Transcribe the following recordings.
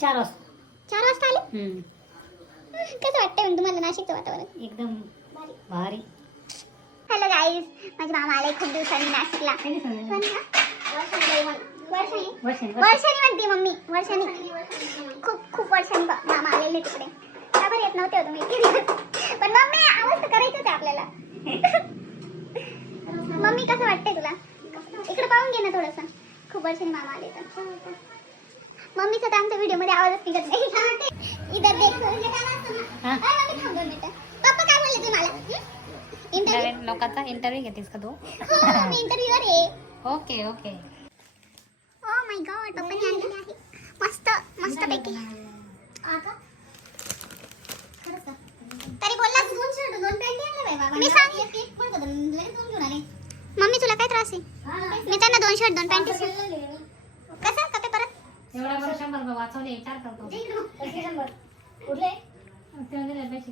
4 वाजता. 4 वाजता आले. कसं वाटतंय मग तुम्हाला नाशिकचं वातावरण? एकदम भारी. हॅलो गाईज, माझे मामा आले खूप दिवसांनी नाशिकला. वर्षानी म्हणते मम्मी, वर्षानी. खूप वर्षांनी मामा आलेले तिकडे. का बरं येत नव्हते तुम्ही इतके दिवस? पण मम्मी आवाज तर करायचंच आहे आपल्याला. मम्मी कसं वाटतंय तुला? इकडे पाहून घे ना थोडंसं. खूप वर्षांनी मामा आले तर. मम्मीचा तर आमच्या व्हिडिओ मध्ये आवाजच निघत नाही. इधर देख. मम्मी थांब 2 मिनिटं. पप्पा काय बोलले तुम्ही मला? नवीन लोकांचा इंटरव्ह्यू घेतेस का तू? हो, मी इंटरव्ह्यूवर आहे. Okay okay. Oh my God, पप्पांनी आणलेली आहे. मस्त मस्त पैकी. तरी बोललास 2 शर्ट 2 पॅन्ट आणले बाई बाबा. मी सांग एक पण बदल लगेच 2 घेऊन आले. मम्मी तुला काय त्रास आहे? मी त्यांना 2 शर्ट 2 पॅन्ट कसं कपे परत एवढा बरं 100 वाचवले 4 करतो. 100 कुठले? ते म्हणजे पैसे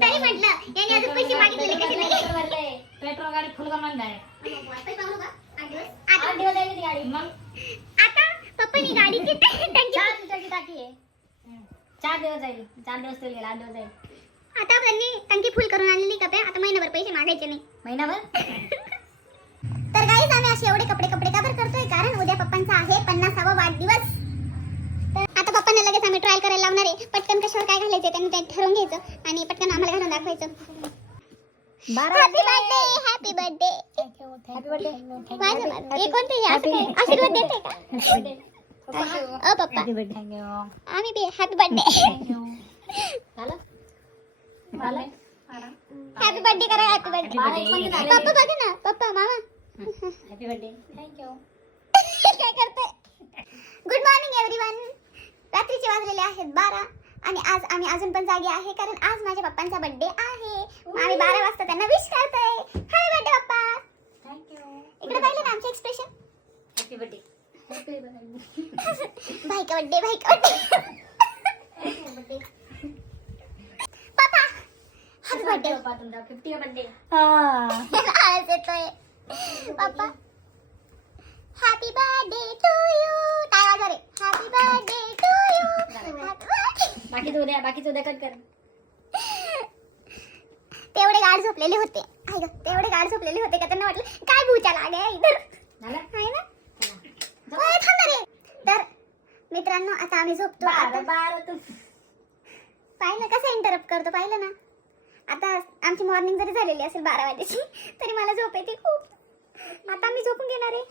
तरी म्हटलं याने अजून पैसे मागितले कसे नाही? पेट्रोल गाडी फुल करून आणलाय. मग आता पप्पानी गाडीची टाकी आहे. 4 दिवस जाईल. 4 दिवस तेल गेला. 8 दिवस जाईल. आता त्यांनी टंकी फुल करून आणलेली कपडे. आता महिनाभर पैसे मागायचे नाही. महिनाभर. तर गाईज आम्ही असे एवढे कपडे का बरं करतोय? कारण उद्या पप्पांचा आहे 50वा वाढदिवस. तर आता पप्पांना लगेच आम्ही ट्रायल करायला लावणार आहे. पटकन कशावर काय घालायचं त्यांनी ते ठरवून घ्यायचं आणि पटकन आम्हाला घालून दाखवायचं. Happy birthday. Happy birthday. हे कोणते आशीर्वाद देते का? ओ पप्पा, हॅपी बर्थडे. थँक्यू. आम्ही बी हॅपी बर्थडे. झालं झालं. हॅपी बर्थडे करा. Happy birthday. पप्पा बघा ना. पप्पा मामा हॅपी बर्थडे. थँक्यू. काय करताय? Good morning everyone. रात्रीचे वाजलेले आहेत 12 आणि आज आम्ही अजून पण जागे आहे कारण आज माझ्या पप्पांचा बर्थडे आहे. आम्ही 12 वाजता त्यांना विश करतोय. हॅपी बर्थडे पप्पा. थँक्यू. इकडे पाहिलं ना आमचे एक्सप्रेशन? Happy birthday. भाई का बर्थडे, भाई का बर्थडे. पप्पा हॅपी बर्थडे. पप्पा तुमचा 50वा बर्थडे. आवाज येतोय. पप्पा हॅपी बर्थडे टू यू. टाळा जरे. Happy birthday to you. बाकीचं उद्या कट कर. तेवढे गाड झोपलेले होते. तेवढे गाड झोपलेले होते का त्यांना वाटलं काय भूचा लागे इधर. झालं आहे ना? ओय थांब रे. तर मित्रांनो आता आम्ही झोपतो. पाहिलं कसं इंटरप्ट करतो? पाहिलं ना? आता आमची मॉर्निंग जरी झालेली असेल 12 वाजेची तरी मला झोप येते खूप. आता मी झोपून घेणार आहे.